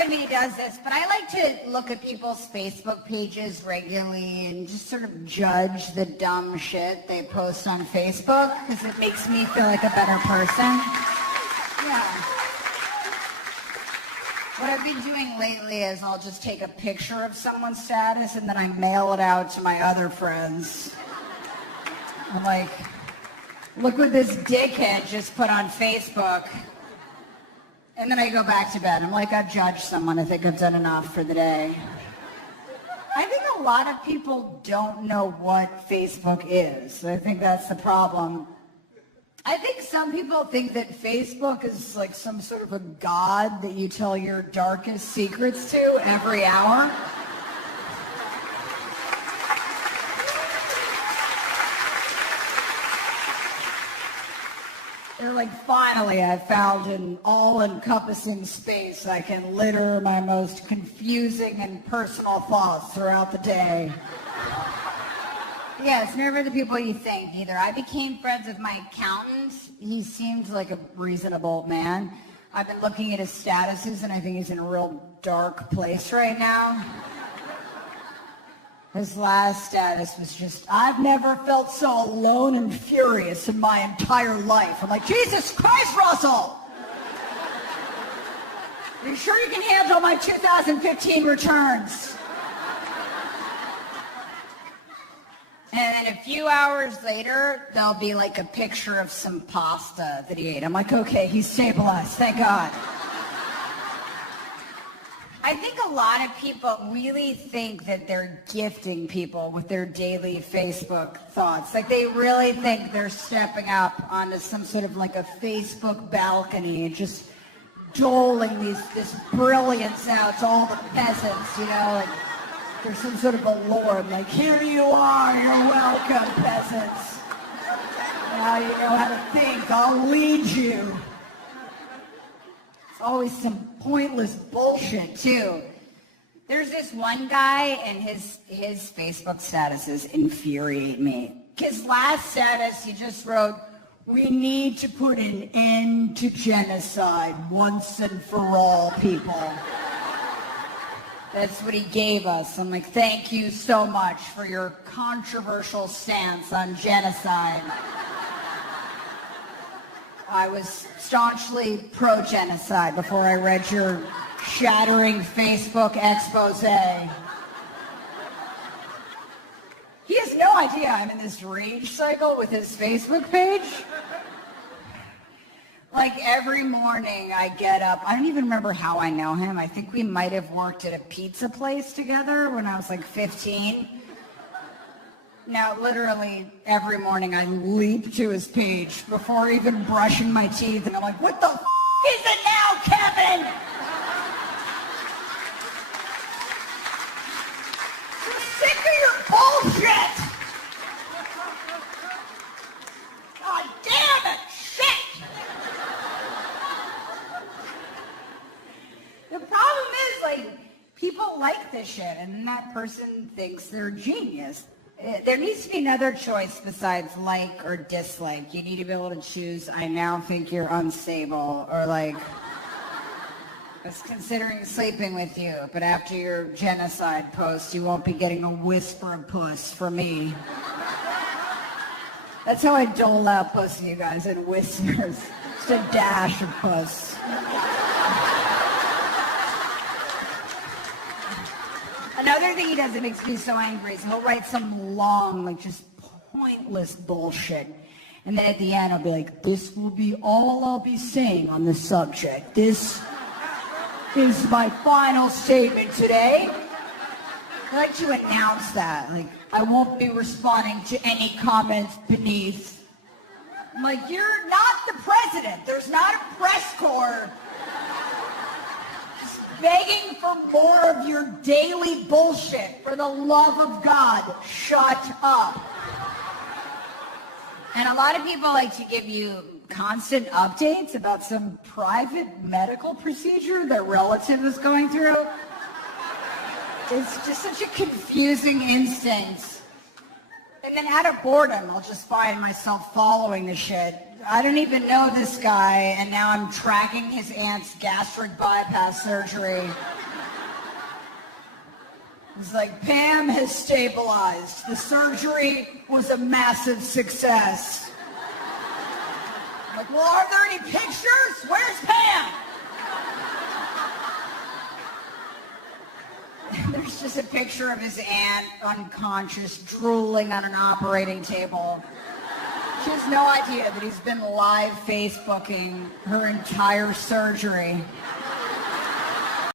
of me does this, but I like to look at people's Facebook pages regularly and just sort of judge the dumb shit they post on Facebook because it makes me feel like a better person. Yeah. What I've been doing lately is I'll just take a picture of someone's status and then I mail it out to my other friends. I'm like, look what this dickhead just put on Facebook. And then I go back to bed. I'm like, I've judged someone. I think I've done enough for the day. I think a lot of people don't know what Facebook is. I think that's the problem. I think some people think that Facebook is like some sort of a god that you tell your darkest secrets to every hour. They're like, finally, I found an all-encompassing space I can litter my most confusing and personal thoughts throughout the day. Yeah, it's never the people you think either. I became friends with my accountant. He seemed like a reasonable man. I've been looking at his statuses and I think he's in a real dark place right now. His last status was just, I've never felt so alone and furious in my entire life. I'm like, Jesus Christ, Russell! Are you sure you can handle my 2015 returns? And then a few hours later, there'll be like a picture of some pasta that he ate. I'm like, okay, he's stabilized, thank God. I think a lot of people really think that they're gifting people with their daily Facebook thoughts. Like they really think they're stepping up onto some sort of like a Facebook balcony and just doling this brilliance out to all the peasants, you know, like there's some sort of a lord, like, here you are, you're welcome, peasants. Now you know how to think, I'll lead you. It's always some pointless bullshit, too. There's this one guy, and his Facebook statuses infuriate me. His last status, he just wrote, we need to put an end to genocide once and for all, people. That's what he gave us. I'm like, thank you so much for your controversial stance on genocide. I was staunchly pro-genocide before I read your shattering Facebook expose. He has no idea I'm in this rage cycle with his Facebook page. Like every morning I get up, I don't even remember how I know him. I think we might have worked at a pizza place together when I was like 15. Now, literally every morning I leap to his page before even brushing my teeth and I'm like, what the f*** is it now, Kevin? I'm sick of your bullshit! God damn it! Shit! The problem is, like, people like this shit and that person thinks they're a genius. There needs to be another choice besides like or dislike. You need to be able to choose, I now think you're unstable, or like, I was considering sleeping with you, but after your genocide post, you won't be getting a whisper of puss from me. That's how I dole out puss to you guys, in whispers. Just a dash of puss. Another thing he does that makes me so angry is he'll write some long, like just pointless bullshit. And then at the end, I'll be like, this will be all I'll be saying on this subject. This is my final statement today. I like to announce that. Like, I won't be responding to any comments beneath. I'm like, you're not the president. There's not a press corps begging for more of your daily bullshit. For the love of God, shut up. And a lot of people like to give you constant updates about some private medical procedure their relative is going through. It's just such a confusing instinct. And then out of boredom, I'll just find myself following the shit. I don't even know this guy, and now I'm tracking his aunt's gastric bypass surgery. It's like, Pam has stabilized. The surgery was a massive success. I'm like, well, are there any pictures? Where's Pam? There's just a picture of his aunt, unconscious, drooling on an operating table. She has no idea that he's been live Facebooking her entire surgery.